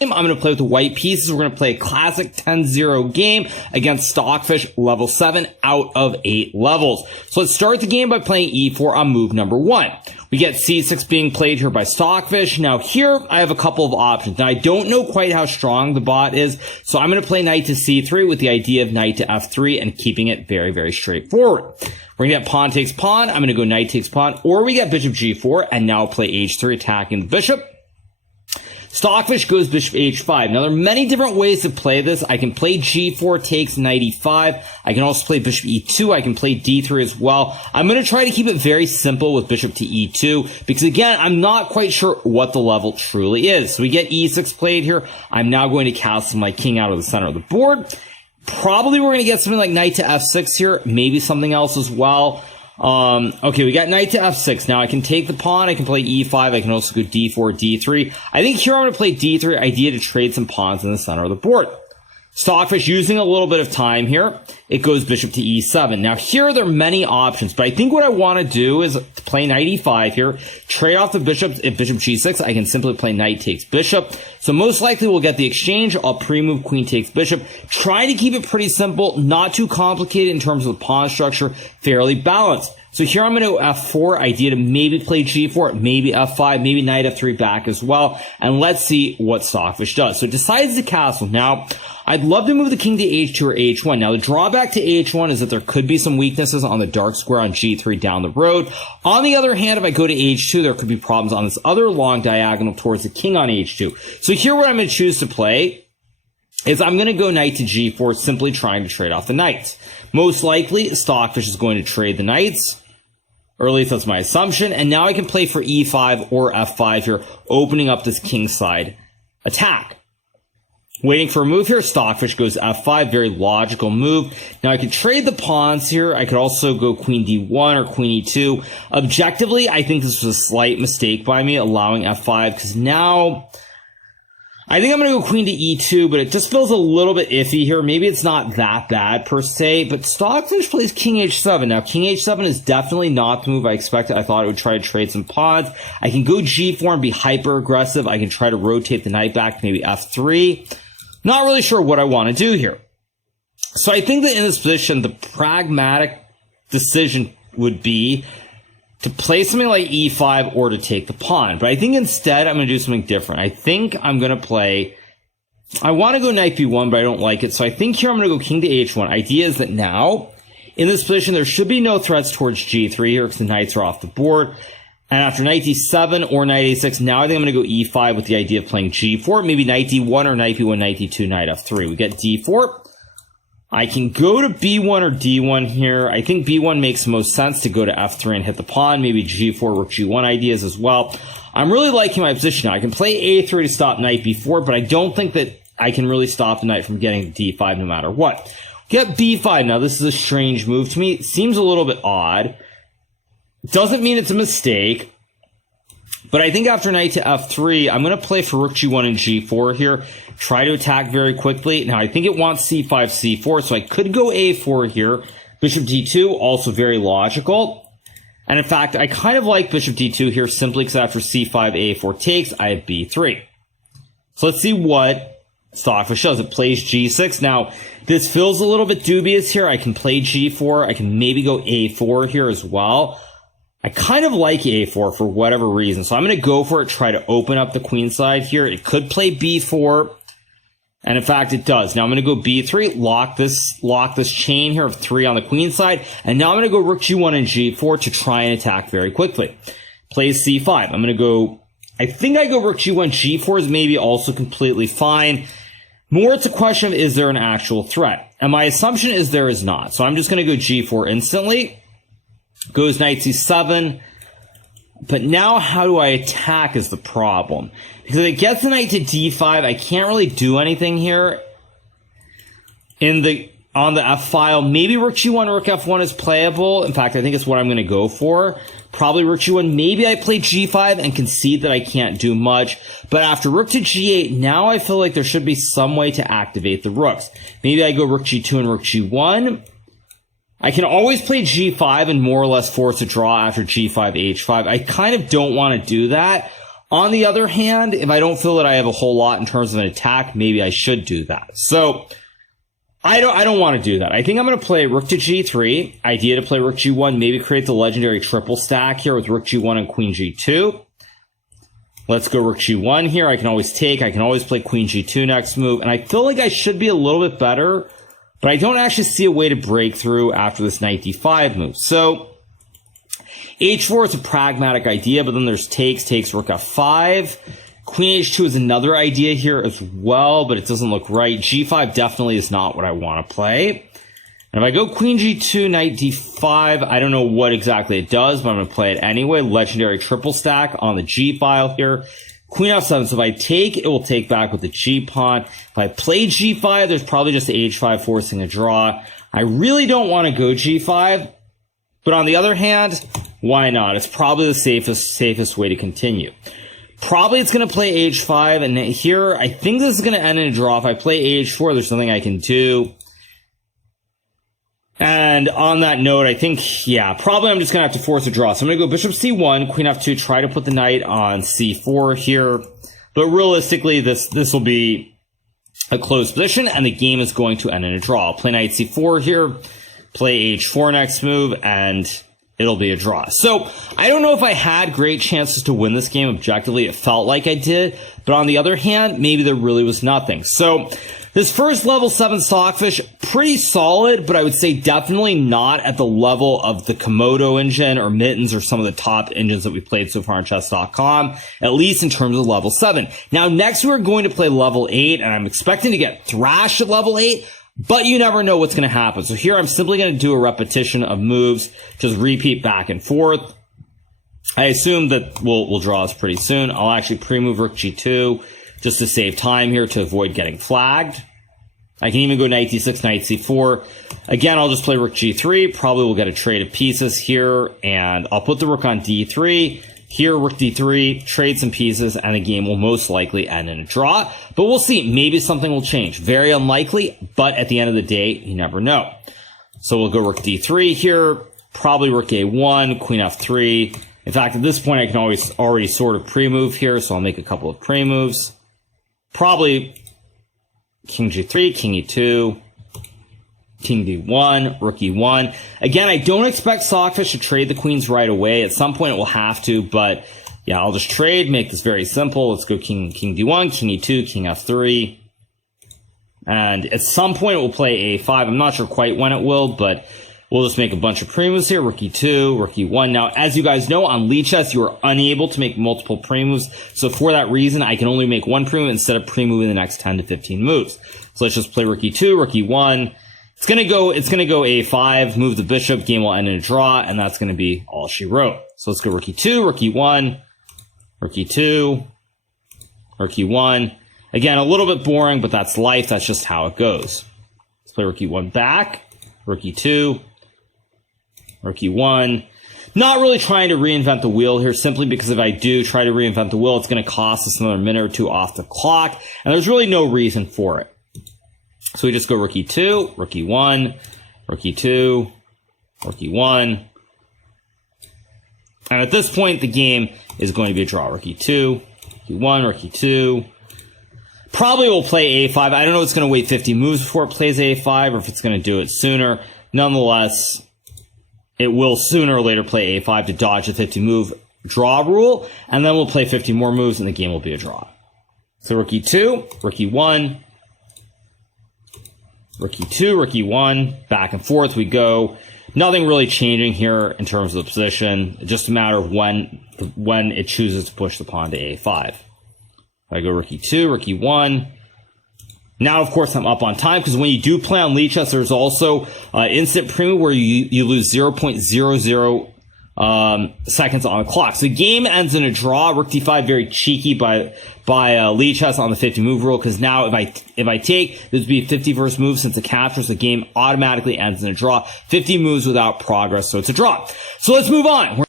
I'm going to play with the white pieces. We're going to play a classic 10-0 game against Stockfish level 7 out of 8 levels. So let's start the game by playing e4 on move number 1. We get c6 being played here by Stockfish. Now here, I have a couple of options. Now I don't know quite how strong the bot is, so I'm going to play knight to c3 with the idea of knight to f3 and keeping it very, very straightforward. We're going to get pawn takes pawn. I'm going to go knight takes pawn, or we get bishop g4 and now play h3 attacking the bishop. Stockfish goes bishop h5. Now, there are many different ways to play this. I can play g4 takes knight e5. I can also play bishop e2. I can play d3 as well. I'm going to try to keep it very simple with bishop to e2 because, again, I'm not quite sure what the level truly is. So we get e6 played here. I'm now going to castle my king out of the center of the board. Probably we're going to get something like knight to f6 here. Maybe something else as well. Okay, we got knight to f6. Now I can take the pawn, I can play e5, I can also go d4, d3. I think here I'm going to play d3, idea to trade some pawns in the center of the board. Stockfish using a little bit of time here. It goes bishop to e7. Now here there are many options, but I think what I want to do is to play knight e5 here, trade off the bishops. If bishop g6, I can simply play knight takes bishop. So most likely we'll get the exchange. I'll pre-move queen takes bishop. Try to keep it pretty simple, not too complicated in terms of the pawn structure, fairly balanced. So here I'm going to go f4, idea to maybe play g4, maybe f5, maybe knight f3 back as well. And let's see what Stockfish does. So it decides to castle. Now, I'd love to move the king to h2 or h1. Now, the drawback to h1 is that there could be some weaknesses on the dark square on g3 down the road. On the other hand, if I go to h2, there could be problems on this other long diagonal towards the king on h2. So here what I'm going to choose to play is I'm going to go knight to g4, simply trying to trade off the knights. Most likely, Stockfish is going to trade the knights, or at least that's my assumption, and now I can play for e5 or f5 here, opening up this kingside attack. Waiting for a move here, Stockfish goes f5, very logical move. Now I could trade the pawns here. I could also go queen d1 or queen e2. Objectively, I think this was a slight mistake by me, allowing f5, because now I think I'm going to go queen to e2, but it just feels a little bit iffy here. Maybe it's not that bad per se, but Stockfish plays king h7. Now, king h7 is definitely not the move I expected. I thought it would try to trade some pawns. I can go g4 and be hyper aggressive. I can try to rotate the knight back to maybe f3. Not really sure what I want to do here. So I think that in this position, the pragmatic decision would be to play something like e5 or to take the pawn. But I think instead I'm going to do something different. I think I'm going to play, I want to go knight b1, but I don't like it. So I think here I'm going to go king to h1. Idea is that now, in this position, there should be no threats towards g3 here because the knights are off the board. And after knight d7 or knight a6, now I think I'm going to go e5 with the idea of playing g4. Maybe knight d1 or knight b1, knight d2, knight f3. We get d4. I can go to b1 or d1 here. I think b1 makes the most sense to go to f3 and hit the pawn. Maybe g4 rook g1 ideas as well. I'm really liking my position now. I can play a3 to stop knight b4, but I don't think that I can really stop the knight from getting to d5 no matter what. Get b5. Now, this is a strange move to me. It seems a little bit odd. Doesn't mean it's a mistake. But I think after knight to f3, I'm going to play for rook g1 and g4 here. Try to attack very quickly. Now, I think it wants c5, c4, so I could go a4 here. Bishop d2, also very logical. And in fact, I kind of like bishop d2 here simply because after c5, a4 takes, I have b3. So let's see what Stockfish does. It plays g6. Now, this feels a little bit dubious here. I can play g4. I can maybe go a4 here as well. I kind of like a4 for whatever reason, so I'm going to go for it, try to open up the queen side here. It could play b4, and in fact, it does. Now I'm going to go b3, lock this chain here of 3 on the queen side, and now I'm going to go rook g1 and g4 to try and attack very quickly. Plays c5. I'm going to go, I think I go rook g1, g4 is maybe also completely fine. More, it's a question of, is there an actual threat? And my assumption is there is not, so I'm just going to go g4 instantly. Goes knight c7, but now how do I attack is the problem. Because if it gets the knight to d5, I can't really do anything here. On the f file, maybe rook g1, rook f1 is playable. In fact, I think it's what I'm going to go for. Probably rook g1. Maybe I play g5 and concede that I can't do much. But after rook to g8, now I feel like there should be some way to activate the rooks. Maybe I go rook g2 and rook g1. I can always play g5 and more or less force a draw after g5, h5. I kind of don't want to do that. On the other hand, if I don't feel that I have a whole lot in terms of an attack, maybe I should do that. So I don't want to do that. I think I'm going to play rook to g3. Idea to play rook g1, maybe create the legendary triple stack here with rook g1 and queen g2. Let's go rook g1 here. I can always take. I can always play queen g2 next move. And I feel like I should be a little bit better, but I don't actually see a way to break through after this knight d5 move. So h4 is a pragmatic idea, but then there's takes, rook f5. Queen h2 is another idea here as well, but it doesn't look right. g5 definitely is not what I want to play. And if I go queen g2, knight d5, I don't know what exactly it does, but I'm going to play it anyway. Legendary triple stack on the g file here. Queen f7, so if I take, it will take back with the g pawn. If I play g5, there's probably just h5 forcing a draw. I really don't want to go g5, but on the other hand, why not? It's probably the safest way to continue. Probably it's going to play h5, and here, I think this is going to end in a draw. If I play h4, there's nothing I can do. And on that note, I think, yeah, probably I'm just going to have to force a draw. So I'm going to go bishop c1, queen f2, try to put the knight on c4 here. But realistically, this will be a closed position, and the game is going to end in a draw. I'll play knight c4 here, play h4 next move, and it'll be a draw. So I don't know if I had great chances to win this game objectively. It felt like I did. But on the other hand, maybe there really was nothing. So this first level 7 Stockfish, pretty solid, but I would say definitely not at the level of the Komodo engine or Mittens or some of the top engines that we've played so far on chess.com, at least in terms of level 7. Now, next we're going to play level 8, and I'm expecting to get thrashed at level 8, but you never know what's going to happen. So here I'm simply going to do a repetition of moves, just repeat back and forth. I assume that we'll draw this pretty soon. I'll actually pre-move rook g2 just to save time here to avoid getting flagged. I can even go knight d6, knight c4. Again, I'll just play rook g3. Probably we'll get a trade of pieces here, and I'll put the rook on d3. Here, rook d3, trade some pieces, and the game will most likely end in a draw. But we'll see. Maybe something will change. Very unlikely, but at the end of the day, you never know. So we'll go rook d3 here. Probably rook a1, queen f3. In fact, at this point, I can already sort of pre-move here, so I'll make a couple of pre-moves. Probably king g3, king e2, king d1, rook e1. Again, I don't expect Stockfish to trade the queens right away. At some point, it will have to, but yeah, I'll just trade, make this very simple. Let's go king d1, king e2, king f3. And at some point, it will play a5. I'm not sure quite when it will, but we'll just make a bunch of pre-moves here. Rook e2, rook e1. Now, as you guys know, on Lichess, you are unable to make multiple pre-moves. So for that reason, I can only make one pre-move instead of pre-moving the next 10 to 15 moves. So let's just play rook e2, rook e1. It's gonna go a5, move the bishop, game will end in a draw, and that's gonna be all she wrote. So let's go rook e2, rook e1, rook e2, rook e1. Again, a little bit boring, but that's life. That's just how it goes. Let's play rook e1 back, rook e2, rook e1. Not really trying to reinvent the wheel here, simply because if I do try to reinvent the wheel, it's going to cost us another minute or two off the clock, and there's really no reason for it. So we just go rook e2, rook e1, rook e2, rook e1. And at this point, the game is going to be a draw. Rook e2, e1, rook e2. Probably will play a5. I don't know if it's going to wait 50 moves before it plays a5 or if it's going to do it sooner. Nonetheless, it will sooner or later play a5 to dodge the 50 move draw rule, and then we'll play 50 more moves and the game will be a draw. So rook e2, rook e1, rook e2, rook e1, back and forth we go. Nothing really changing here in terms of the position. Just a matter of when it chooses to push the pawn to a5. I go rook e2, rook e1. Now, of course, I'm up on time, because when you do play on Lichess, there's also instant premium where you lose 0.00 seconds on the clock. So the game ends in a draw. Rook d5, very cheeky by Lichess on the 50 move rule, because now if I take, this would be a 51st move since it captures, the game automatically ends in a draw. 50 moves without progress, so it's a draw. So let's move on.